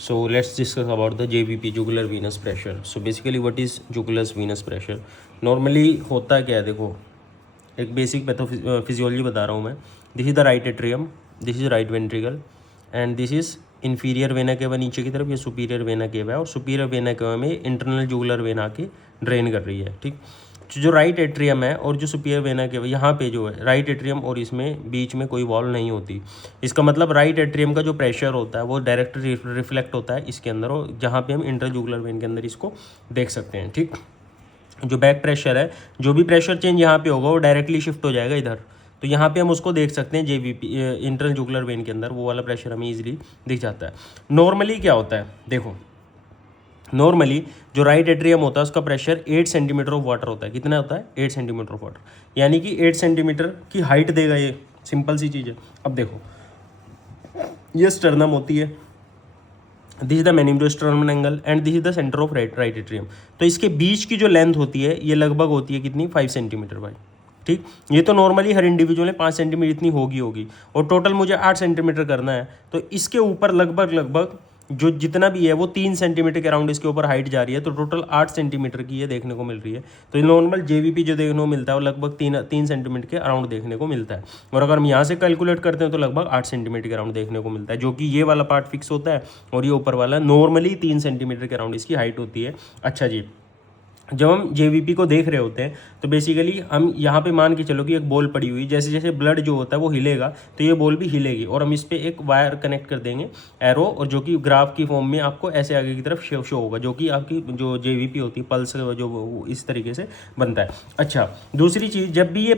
So let's discuss about the JVP, jugular venous pressure. So basically what is jugular venous pressure? Normally होता क्या है, देखो एक basic pathophysiology बता रहा हूँ मैं. This is the right atrium, this is right ventricle and this is inferior vena cava नीचे की तरफ, ये सुपीरियर वेना केवा है और सुपीरियर वेना केवा में इंटरनल जुगुलर वेना के ड्रेन कर रही है. ठीक, जो राइट एट्रियम है और जो सुपीरियर वेना केवा यहाँ पे जो है राइट एट्रियम और इसमें बीच में कोई वॉल नहीं होती. इसका मतलब राइट एट्रियम का जो प्रेशर होता है वो डायरेक्ट रिफ्लेक्ट होता है इसके अंदर, और जहाँ पे हम इंटरजुगुलर वेन के अंदर इसको देख सकते हैं. ठीक, जो बैक प्रेशर है, जो भी प्रेशर चेंज यहाँ पे होगा वो डायरेक्टली शिफ्ट हो जाएगा इधर. तो यहाँ पे हम उसको देख सकते हैं JVP, इंटरनल जुगुलर वेन के अंदर वो वाला प्रेशर हमें इजीली दिख जाता है. नॉर्मली क्या होता है, देखो नॉर्मली जो राइट एट्रियम होता है उसका प्रेशर 8 सेंटीमीटर ऑफ वाटर होता है. कितना होता है? 8 सेंटीमीटर ऑफ वाटर, यानी कि 8 सेंटीमीटर की हाइट देगा ये. सिंपल सी चीज़ है. अब देखो ये स्टर्नम होती है, this is the manubriosternal angle and this is the centre of right atrium. तो इसके बीच की जो लेंथ होती है ये लगभग होती है कितनी? 5 सेंटीमीटर भाई. ठीक, ये तो नॉर्मली हर इंडिविजुअल में 5 सेंटीमीटर इतनी होगी और टोटल मुझे 8 सेंटीमीटर करना है. तो इसके ऊपर लगभग जो जितना भी है वो 3 सेंटीमीटर के अराउंड इसके ऊपर हाइट जा रही है. तो टोटल 8 सेंटीमीटर की ये देखने को मिल रही है. तो नॉर्मल JVP जो देखने को मिलता है वो लगभग 3 सेंटीमीटर के अराउंड देखने को मिलता है. और अगर हम यहाँ से कैलकुलेट करते हैं तो लगभग 8 सेंटीमीटर के अराउंड देखने को मिलता है, जो कि ये वाला पार्ट फिक्स होता है और ये ऊपर वाला नॉर्मली 3 सेंटीमीटर के अराउंड इसकी हाइट होती है. अच्छा जी, जब हम JVP को देख रहे होते हैं तो बेसिकली हम यहाँ पे मान के चलो कि एक बॉल पड़ी हुई, जैसे जैसे ब्लड जो होता है वो हिलेगा तो ये बॉल भी हिलेगी और हम इस पर एक वायर कनेक्ट कर देंगे एरो, और जो कि ग्राफ की फॉर्म में आपको ऐसे आगे की तरफ शो होगा, जो कि आपकी जो JVP होती है पल्स जो इस तरीके से बनता है. अच्छा, दूसरी चीज़, जब भी ये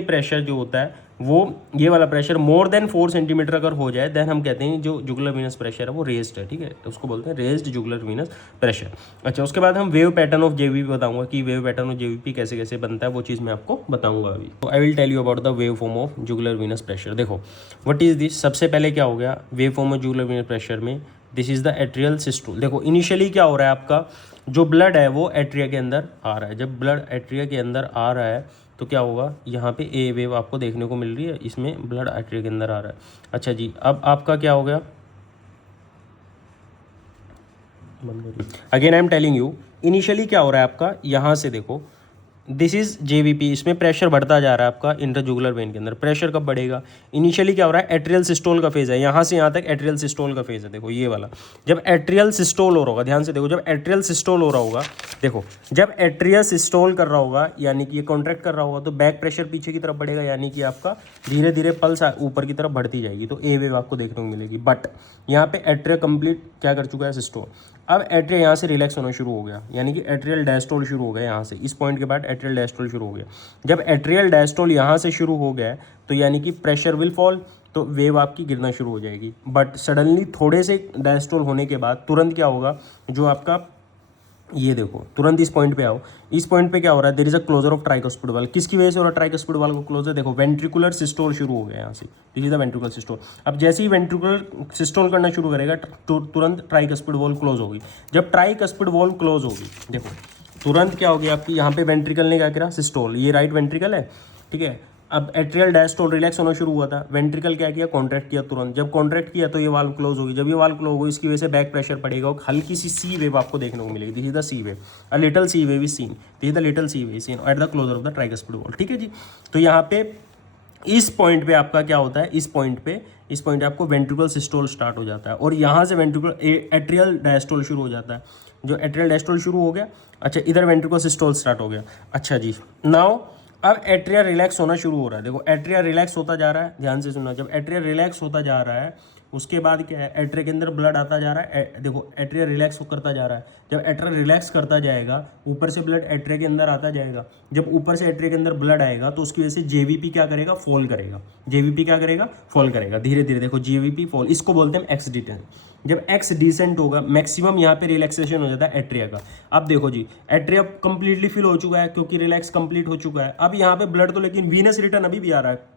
प्रेशर जो होता है वो ये वाला प्रेशर मोर देन 4 सेंटीमीटर अगर हो जाए देन हम कहते हैं जो जुगुलर वीनस प्रेशर है वो रेज्ड है. ठीक है, तो उसको बोलते हैं रेज्ड जुगुलर वीनस प्रेशर. अच्छा, उसके बाद हम वेव पैटर्न ऑफ JVP बताऊंगा कि वेव पैटर्न ऑफ JVP कैसे कैसे बनता है, वो चीज़ मैं आपको बताऊंगा अभी. तो I will tell you about the wave form of jugular venous pressure. देखो व्हाट इज दिस. सबसे पहले क्या हो गया wave form of jugular venous pressure में, this is the atrial systole. देखो इनिशियली क्या हो रहा है, आपका जो ब्लड है वो एट्रिया के अंदर आ रहा है. जब ब्लड एट्रिया के अंदर आ रहा है तो क्या होगा, यहाँ पे ए वेव आपको देखने को मिल रही है, इसमें ब्लड एट्रिया के अंदर आ रहा है. अच्छा जी, अब आपका क्या हो गया, again I am telling you, initially क्या हो रहा है आपका, यहाँ से देखो दिस इज JVP, इसमें प्रेशर बढ़ता जा रहा है आपका इंटरजुगुलर वेन के अंदर. प्रेशर कब बढ़ेगा, इनिशियली क्या हो रहा है, एट्रियल सिस्टोल का फेज है, यहाँ से यहाँ तक एट्रियल सिस्टोल का फेज है. देखो ये वाला, जब एट्रियल सिस्टोल हो रहा होगा, ध्यान से देखो, जब एट्रियल सिस्टोल हो रहा होगा, देखो जब एट्रियल सिस्टोल कर रहा होगा यानी कि ये कॉन्ट्रैक्ट कर रहा होगा तो बैक प्रेशर पीछे की तरफ बढ़ेगा, यानी कि आपका धीरे धीरे पल्स ऊपर की तरफ बढ़ती जाएगी, तो ए वेव आपको देखने को मिलेगी. बट यहाँ पे एट्रिया कंप्लीट क्या कर चुका है, सिस्टोल. अब एट्रिया यहाँ से रिलैक्स होना शुरू हो गया, यानी कि एट्रियल डायस्टोल शुरू हो गया. यहाँ से इस पॉइंट के बाद एट्रियल डायस्टोल शुरू हो गया. जब एट्रियल डायस्टोल यहाँ से शुरू हो गया तो यानी कि प्रेशर विल फॉल, तो वेव आपकी गिरना शुरू हो जाएगी. बट सडनली थोड़े से डायस्टोल होने के बाद तुरंत क्या होगा, जो आपका ये देखो तुरंत इस पॉइंट पे आओ, इस पॉइंट पे क्या हो रहा है, there is a closure of tricuspid valve. किसकी वजह से हो रहा है ट्राइकस्पिड वाल्व को क्लोजर, देखो वेंट्रिकुलर सिस्टोल शुरू हो गया यहाँ से, this is the ventricular systole. अब जैसे ही वेंट्रिकुलर सिस्टोल करना शुरू करेगा तुरंत ट्राइकस्पिड वाल्व क्लोज होगी. जब ट्राइकस्पिड वाल्व क्लोज होगी, देखो तुरंत क्या होगी आपकी, यहाँ पे वेंट्रिकल ने क्या करा, सिस्टोल, ये राइट वेंट्रिकल है. ठीक है, अब एट्रियल डायस्टोल रिलैक्स होना शुरू हुआ था, वेंट्रिकल क्या किया, कॉन्ट्रैक्ट किया तुरंत. जब कॉन्ट्रैक्ट किया तो ये वाल्व क्लोज होगी. जब ये वाल्व क्लोज होगी इसकी वजह से बैक प्रेशर पड़ेगा और हल्की सी सी वेव आपको देखने को मिलेगी. This is the C wave, a little C wave is seen, this is the little C wave seen at the closure of the tricuspid valve. ठीक है जी, तो यहाँ पे इस पॉइंट पे आपका क्या होता है, इस पॉइंट पे आपको वेंट्रिकुलर सिस्टोल स्टार्ट हो जाता है और यहाँ से वेंट्रिकुलर एट्रियल डायस्टोल शुरू हो जाता है. जो एट्रियल डायस्टोल शुरू हो गया, अच्छा इधर वेंट्रिकुलर सिस्टोल स्टार्ट हो गया. अच्छा जी, नाउ अब एट्रिया रिलैक्स होना शुरू हो रहा है. देखो एट्रिया रिलैक्स होता जा रहा है, ध्यान से सुनना, जब एट्रिया रिलैक्स होता जा रहा है उसके बाद क्या है, एट्रिया के अंदर ब्लड आता जा रहा है. देखो एट्रिया रिलैक्स करता जा रहा है, जब एट्रिया रिलैक्स करता जाएगा ऊपर से ब्लड एट्रिया के अंदर आता जाएगा. जब ऊपर से एट्रिया के अंदर ब्लड आएगा तो उसकी वजह से JVP क्या करेगा, फॉल करेगा. JVP क्या करेगा, फॉल करेगा धीरे धीरे. देखो JVP फॉल, इसको बोलते हैं एक्स डिसेंट. जब एक्स डिसेंट होगा मैक्सिमम यहाँ पे रिलैक्सेशन हो जाता है एट्रिया का. अब देखो जी एट्रिया कंप्लीटली फिल हो चुका है क्योंकि रिलैक्स कंप्लीट हो चुका है. अब यहाँ पे ब्लड तो लेकिन वीनस रिटर्न अभी भी आ रहा है.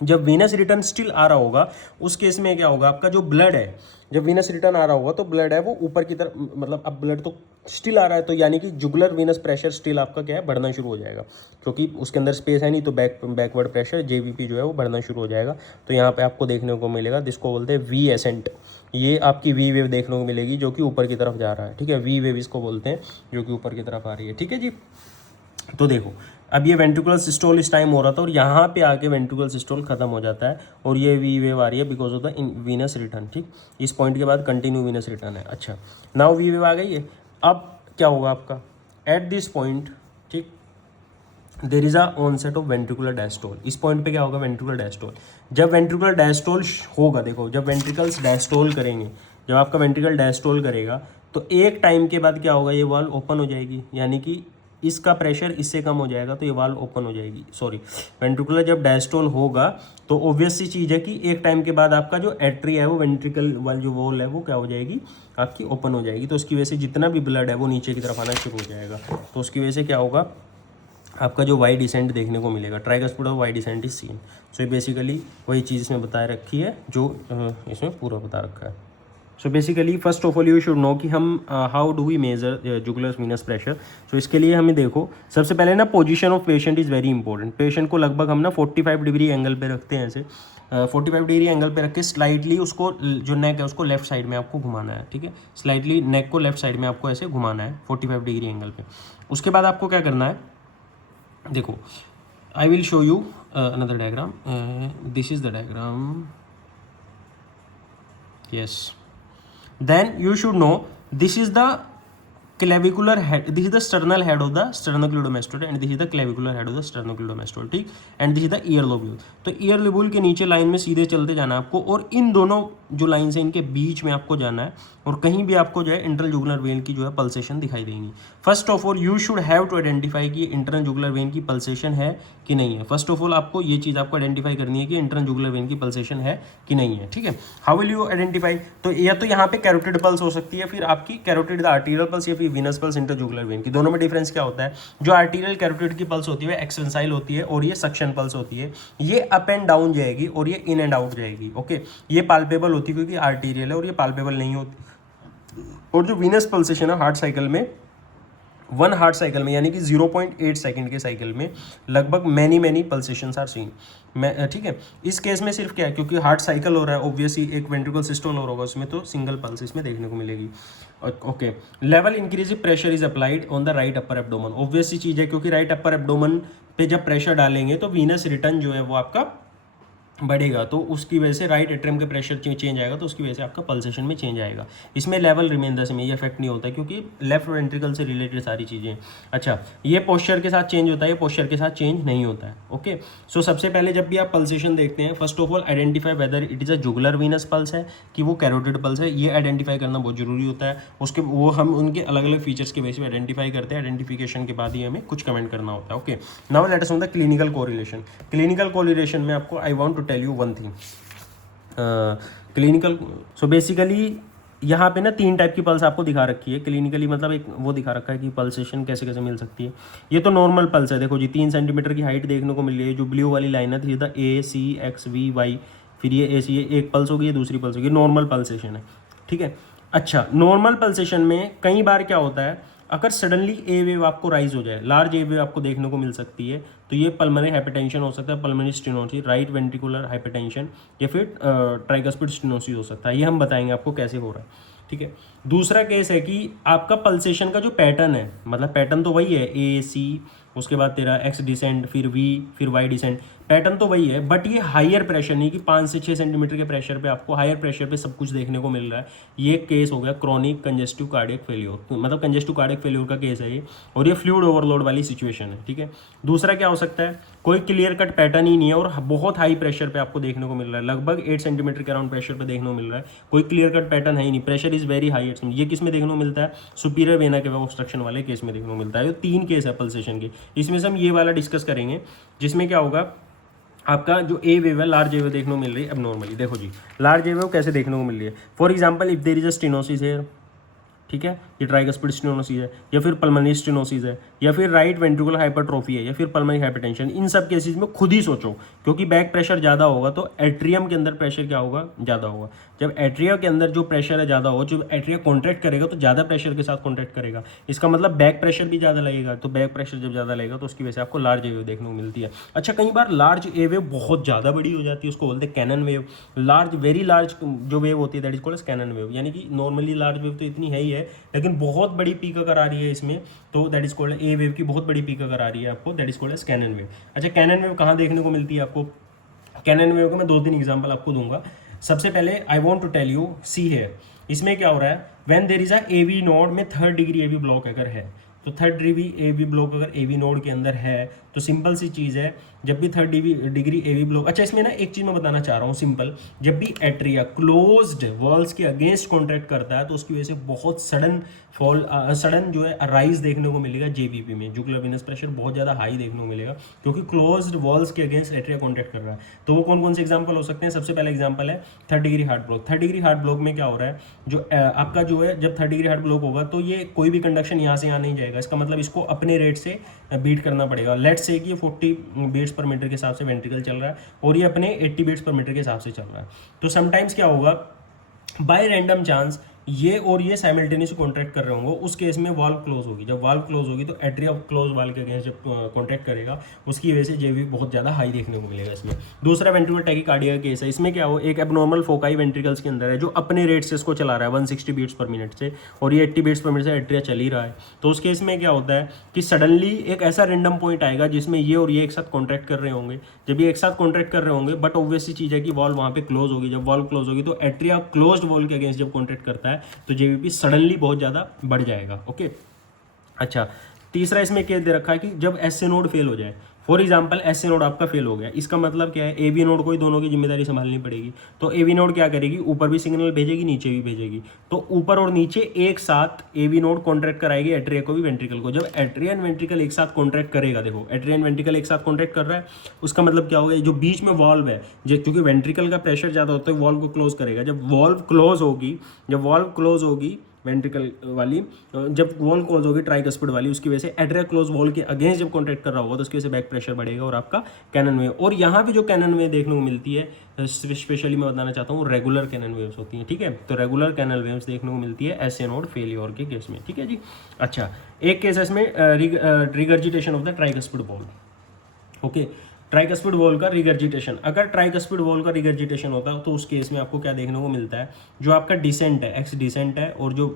जब वीनस रिटर्न स्टिल आ रहा होगा उस केस में क्या होगा, आपका जो ब्लड है, जब वीनस रिटर्न आ रहा होगा तो ब्लड है वो ऊपर की तरफ, मतलब अब ब्लड तो स्टिल आ रहा है तो यानी कि जुगुलर वीनस प्रेशर स्टिल आपका क्या है, बढ़ना शुरू हो जाएगा क्योंकि उसके अंदर स्पेस है नहीं, तो बैकवर्ड प्रेशर JVP जो है वो बढ़ना शुरू हो जाएगा. तो यहाँ पे आपको देखने को मिलेगा, जिसको बोलते हैं V एसेंट. ये आपकी वी वेव देखने को मिलेगी जो कि ऊपर की तरफ जा रहा है, ठीक है, वी वेव इसको बोलते हैं, जो कि वीपर की तरफ आ रही है, ठीक है जी। तो देखो अब ये वेंट्रिकुलर सिस्टोल इस टाइम हो रहा था और यहाँ पे आके वेंट्रिकुलर सिस्टोल खत्म हो जाता है और ये वी वेव आ रही है because of the venous return, ठीक। इस पॉइंट के बाद कंटिन्यू वीनस रिटर्न है। अच्छा, नाउ वी वेव आ गई है। अब क्या होगा आपका एट दिस पॉइंट, ठीक, there is a onset of ventricular diastole. इस पॉइंट पे क्या होगा, वेंट्रिकुलर डायस्टोल। जब वेंट्रिकुलर डायस्टोल होगा, देखो जब वेंट्रिकल्स डायस्टोल करेंगे, जब आपका वेंट्रिकल डायस्टोल करेगा तो एक टाइम के बाद क्या होगा, ये वाल्व ओपन हो जाएगी, यानी कि इसका प्रेशर इससे कम हो जाएगा तो ये वाल्व ओपन हो जाएगी। सॉरी, वेंट्रिकुलर जब डायस्टोल होगा तो ऑब्वियस सी चीज़ है कि एक टाइम के बाद आपका जो एट्री है वो वेंट्रिकल वाली जो वॉल है वो क्या हो जाएगी, आपकी ओपन हो जाएगी। तो उसकी वजह से जितना भी ब्लड है वो नीचे की तरफ आना शुरू हो जाएगा। तो उसकी वजह से क्या होगा, आपका जो वाई डिसेंट देखने को मिलेगा, tricuspid of Y descent is seen. So basically वही चीज़ इसमें बताए रखी है जो इसमें पूरा बता रखा है। So basically first of all you should know कि हम how do we measure jugular venous pressure. So इसके लिए हमें देखो सबसे पहले ना position of patient is very important. Patient को लगभग हम ना 45 डिग्री एंगल पे रखते हैं, ऐसे 45 डिग्री एंगल पे रख के स्लाइटली उसको जो नेक है उसको लेफ्ट साइड में आपको घुमाना है, ठीक है, स्लाइटली नेक को लेफ्ट साइड में आपको ऐसे घुमाना है 45 डिग्री एंगल पे। उसके बाद आपको क्या करना है, देखो I will show you another diagram. This is the diagram. Yes. Then you should know this is the clavicular head, this is the sternal head of the sternocleidomastoid and this is the clavicular head of the sternocleidomastoid, ठीक, and this is the ear lobule। तो ear lobule के नीचे line में सीधे चलते जाना है आपको और इन दोनों जो लाइन है इनके बीच में आपको जाना है और कहीं भी आपको जो है इंटरनल जुगुलर वेन की जो है पल्सेशन दिखाई देंगी। First of all you should have to identify कि इंटरनल जुगुलर वेन की पल्सेशन है कि नहीं है। फर्स्ट ऑफ ऑल आपको ये चीज़ आपको आइडेंटिफाई करनी है कि इंटरनल जुगुलर वेन की पल्सेशन है कि नहीं है, ठीक है। हाउ विल यू आइडेंटिफाई, तो या तो यहाँ पे कैरोटिड पल्स हो सकती है, फिर आपकी कैरोटिड आर्टीरियल पल्स या फिर वीनस पल्स इंटरजुगुलर वेन की। दोनों में डिफरेंस क्या होता है, जो आर्टीरियल कैरोटिड की पल्स होती है एक्सटेंसाइल होती है और ये सक्शन पल्स होती है, ये अप एंड डाउन जाएगी और ये इन एंड आउट जाएगी, ओके। ये पाल्पेबल होती है क्योंकि आर्टीरियल है और ये पाल्पेबल नहीं होती। और जो वीनस पल्सेशन है हार्ट साइकिल में, 1 हार्ट साइकिल में यानी कि 0.8 सेकंड के साइकिल में लगभग मैनी पल्सेशंस आर सीन, ठीक है। इस केस में सिर्फ क्या है, क्योंकि हार्ट साइकिल हो रहा है ऑब्वियसली एक वेंट्रिकल सिस्टोल हो रहा होगा उसमें, तो सिंगल पल्स इसमें देखने को मिलेगी, okay. Level increase pressure is applied on the right upper abdomen. Obviously चीज़ है क्योंकि राइट अपर एब्डोमन पे जब प्रेशर डालेंगे तो वीनस रिटर्न जो है वो आपका बढ़ेगा, तो उसकी वजह से राइट एट्रियम के प्रेशर चेंज आएगा, तो उसकी वजह से आपका पल्सेशन में चेंज आएगा। इसमें लेवल रिमेन द सेम, ये इफेक्ट नहीं होता क्योंकि लेफ्ट वेंट्रिकल से रिलेटेड सारी चीज़ें। अच्छा, ये पोस्चर के साथ चेंज होता है, ये पोस्चर के साथ चेंज नहीं होता है, ओके। सो सबसे पहले जब भी आप पल्सेशन देखते हैं, first of all identify whether it is a jugular Venus pulse है कि वो कैरोटिड पल्स है, ये आइडेंटिफाई करना बहुत जरूरी होता है। उसके वो हम उनके अलग अलग फीचर्स के बेस पे आइडेंटिफाई करते हैं, आइडेंटिफिकेशन के बाद ही हमें कुछ कमेंट करना होता है, okay. Now let us know the clinical correlation. Clinical correlation में आपको I want to tell you one thing, clinical. So basically यहाँ पे ना 3 टाइप की पल्स आपको दिखा रखी है क्लिनिकली, मतलब एक वो दिखा रखा है कि पल्सेशन कैसे कैसे मिल सकती है। ये तो नॉर्मल पल्स है, देखो जी 3 सेंटीमीटर की हाइट देखने को मिल रही है, जो ब्लू वाली लाइन है थी द ACXVY, फिर ये AC, ये एक पल्स होगी, ये दूसरी पल्स होगी, नॉर्मल पल्सेशन है, ठीक है। अच्छा, नॉर्मल पल्सेशन में कई बार क्या होता है, अगर सडनली ए वेव आपको राइज हो जाए, लार्ज ए वेव आपको देखने को मिल सकती है, तो ये पल्मोनरी हाइपरटेंशन हो सकता है, pulmonary stenosis, right ventricular hypertension, या फिर ट्राइगस्पिड स्टेनोसिस हो सकता है। ये हम बताएंगे आपको कैसे हो रहा है, ठीक है। दूसरा केस है कि आपका पल्सेशन का जो पैटर्न है, मतलब पैटर्न तो वही है AC, उसके बाद तेरा X डिसेंट, फिर V, फिर Y डिसेंट, पैटर्न तो वही है, बट ये हायर प्रेशर नहीं कि 5 से 6 सेंटीमीटर के प्रेशर पे आपको हायर प्रेशर पे सब कुछ देखने को मिल रहा है। ये केस हो गया क्रॉनिक कंजेस्टिव कार्डियक फेलियर, मतलब कंजेस्टिव कार्डियक फेलियर का केस है ये, और ये फ्लूइड ओवरलोड वाली सिचुएशन है, ठीक है। दूसरा क्या हो सकता है, कोई क्लियर कट पैटर्न ही नहीं है और बहुत हाई प्रेशर पे आपको देखने को मिल रहा है, लगभग 8 सेंटीमीटर के अराउंड प्रेशर पे देखने को मिल रहा है, कोई क्लियर कट पैटर्न है ही नहीं, प्रेशर इज वेरी हाई। ये किस में देखने को मिलता है, सुपीरियर वेना के ऑब्स्ट्रक्शन वाले केस में देखने को मिलता है। ये 3 केस है पल्सेशन के, इसमें से हम ये वाला डिस्कस करेंगे जिसमें क्या होगा, आपका जो ए वेव है, लार्ज ए वेव देखने को मिल रही है। अब नॉर्मली देखो जी लार्ज ए वेव कैसे देखने को मिल रही है, for example if there is a stenosis here, ठीक है, ये ट्राइगस्पिड स्टेनोसिस है, या फिर पल्मोनरी स्टेनोसिस है, या फिर राइट वेंट्रिकुलर हाइपरट्रोफी है, या फिर पल्मोनरी हाइपरटेंशन। इन सब केसेस में खुद ही सोचो, क्योंकि बैक प्रेशर ज़्यादा होगा तो एट्रियम के अंदर प्रेशर क्या होगा, ज़्यादा होगा। जब एट्रिया के अंदर जो प्रेशर है ज़्यादा हो, जब एट्रिया कॉन्ट्रैक्ट करेगा तो ज़्यादा प्रेशर के साथ कॉन्ट्रैक्ट करेगा, इसका मतलब बैक प्रेशर भी ज़्यादा लगेगा। तो बैक प्रेशर जब ज़्यादा लगेगा तो उसकी वजह से आपको लार्ज ए वेव देखने को मिलती है। अच्छा, कई बार लार्ज ए वेव बहुत ज़्यादा बड़ी हो जाती है, उसको बोलते हैं cannon wave. Large, very large जो वेव होती है that is called as cannon wave, यानी कि नॉर्मली लार्ज वेव तो इतनी है ही है, लेकिन बहुत बड़ी पीक अगर आ रही है इसमें तो that is called A wave की बहुत बड़ी पीक अगर आ रही है आपको, that is called as cannon wave. अच्छा, कैनन वेव कहाँ देखने को मिलती है आपको? कैनन वेव को मैं 2-3 एग्जांपल आपको दूंगा। सबसे पहले I want to tell you, see है, इसमें क्या हो रहा है, when there is a AV node में थर्ड डिग्री एवी ब्लॉक अगर है, तो थर्ड डिग्री एवी ब्लॉक अगर एवी नोड के अंदर है तो सिंपल सी चीज़ है, जब भी थर्ड डिग्री एवी ब्लॉक, अच्छा इसमें ना एक चीज़ मैं बताना चाह रहा हूँ सिंपल, जब भी एट्रिया क्लोज्ड वॉल्स के अगेंस्ट कॉन्ट्रैक्ट करता है तो उसकी वजह से बहुत सडन फॉल, सडन जो है राइज देखने को मिलेगा जेवीपी में, जुगुलर वीनस प्रेशर बहुत ज़्यादा हाई देखने को मिलेगा, क्योंकि क्लोज्ड वॉल्स के अगेंस्ट एट्रिया कॉन्ट्रैक्ट कर रहा है। तो वो कौन कौन से एग्जाम्पल हो सकते हैं? सबसे पहला एग्जाम्पल है third degree heart block. Third degree heart block में क्या हो रहा है, जो आपका जो है, जब थर्ड डिग्री हार्ट ब्लॉक होगा तो ये कोई भी कंडक्शन यहाँ से यहाँ नहीं जाएगा, इसका मतलब इसको अपने रेट से बीट करना पड़ेगा। लेट्स से कि ये 40 बीट्स पर मीटर के हिसाब से वेंट्रिकल चल रहा है और ये अपने 80 बीट्स पर मीटर के हिसाब से चल रहा है। तो समटाइम्स क्या होगा, बाय रैंडम चांस ये और ये साइमल्टेनियसली कॉन्ट्रैक्ट कर रहे होंगे, उस केस में वाल्व क्लोज होगी। जब वाल्व क्लोज होगी तो एट्रिया क्लोज वाल्व के अगेंस्ट जब कॉन्ट्रैक्ट करेगा उसकी वजह से जेवी बहुत ज़्यादा हाई देखने को मिलेगा इसमें। दूसरा वेंट्रिकुलर टैकीकार्डिया का केस है, इसमें क्या हो, एक एबनॉर्मल फोकाई वेंट्रिकल्स के अंदर है जो अपने रेट से इसको चला रहा है 160 बीट्स पर मिनट से, और ये 80 बीट्स पर मिनट से एट्रिया चल ही रहा है। तो उस केस में क्या होता है कि सडनली एक ऐसा रेंडम पॉइंट आएगा जिसमें ये और ये एक साथ कॉन्ट्रैक्ट कर रहे होंगे। जब ये एक साथ कॉन्ट्रैक्ट कर रहे होंगे, बट ऑब्वियसली चीज़ है कि वॉल्व वहाँ पे क्लोज होगी। जब वॉल्व क्लोज होगी तो एट्रिया क्लोज्ड वॉल्व के अगेंस्ट जब कॉन्ट्रैक्ट करता है तो जेवीपी सडनली बहुत ज़्यादा बढ़ जाएगा। ओके, अच्छा, तीसरा इसमें केस दे रखा है कि जब एस नोड फेल हो जाए, फॉर एग्जाम्पल एस नोड आपका फेल हो गया, इसका मतलब क्या है, ए बी नोड को ही दोनों की जिम्मेदारी संभालनी पड़ेगी। तो ए बी नोड क्या करेगी, ऊपर भी सिग्नल भेजेगी, नीचे भी भेजेगी। तो ऊपर और नीचे एक साथ ए बी नोड कॉन्ट्रैक्ट कराएगी एट्रिया को भी वेंट्रिकल को। जब एट्रिया एंड वेंट्रिकल एक साथ कॉन्ट्रैक्ट करेगा, देखो एट्रिया एंड वेंट्रिकल एक साथ कॉन्ट्रैक्ट कर रहा है, उसका मतलब क्या होगा, जो बीच में वॉल्व है, क्योंकि वेंट्रिकल का प्रेशर ज़्यादा होता है, वॉल्व को क्लोज करेगा। जब वॉल्व क्लोज होगी वेंट्रिकल वाली, जब वॉल क्लोज होगी ट्राइकस्पिड वाली, उसकी वजह से एट्रिया क्लोज वॉल के अगेंस्ट जब कॉन्ट्रैक्ट कर रहा होगा तो उसकी वजह से बैक प्रेशर बढ़ेगा और आपका कैनन वेव। और यहाँ भी जो कैनन वेव देखने को मिलती है स्पेशली मैं बताना चाहता हूँ, रेगुलर कैनन वेव्स होती हैं। ठीक है, तो रेगुलर कैनन वेव्स देखने को मिलती है एस नोड फेलियर के केस में। ठीक है जी। अच्छा, एक केस है इसमें regurgitation of the tricuspid wall. Okay, tricuspid wall का रिगर्जिटेशन, अगर ट्राइकस्पिड वॉल का रिगर्जिटेशन होता है तो उस केस में आपको क्या देखने को मिलता है, जो आपका डिसेंट है, एक्स डिसेंट है, और जो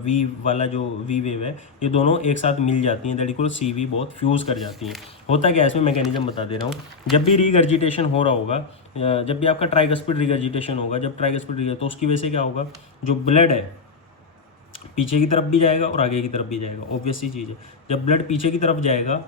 वी वाला जो वी वेव है, ये दोनों एक साथ मिल जाती हैं, दैट इक्वल सी वी बहुत फ्यूज कर जाती हैं। होता क्या है इसमें, मैकेनिज्म बता दे रहा हूँ। जब भी रिगर्जिटेशन हो रहा होगा, जब भी आपका ट्राइकस्पिड रिगर्जिटेशन होगा, जब ट्राइकस्पिड तो उसकी वजह से क्या होगा, जो ब्लड है पीछे की तरफ भी जाएगा और आगे की तरफ भी जाएगा। ऑब्वियस सी चीज़ है, जब ब्लड पीछे की तरफ जाएगा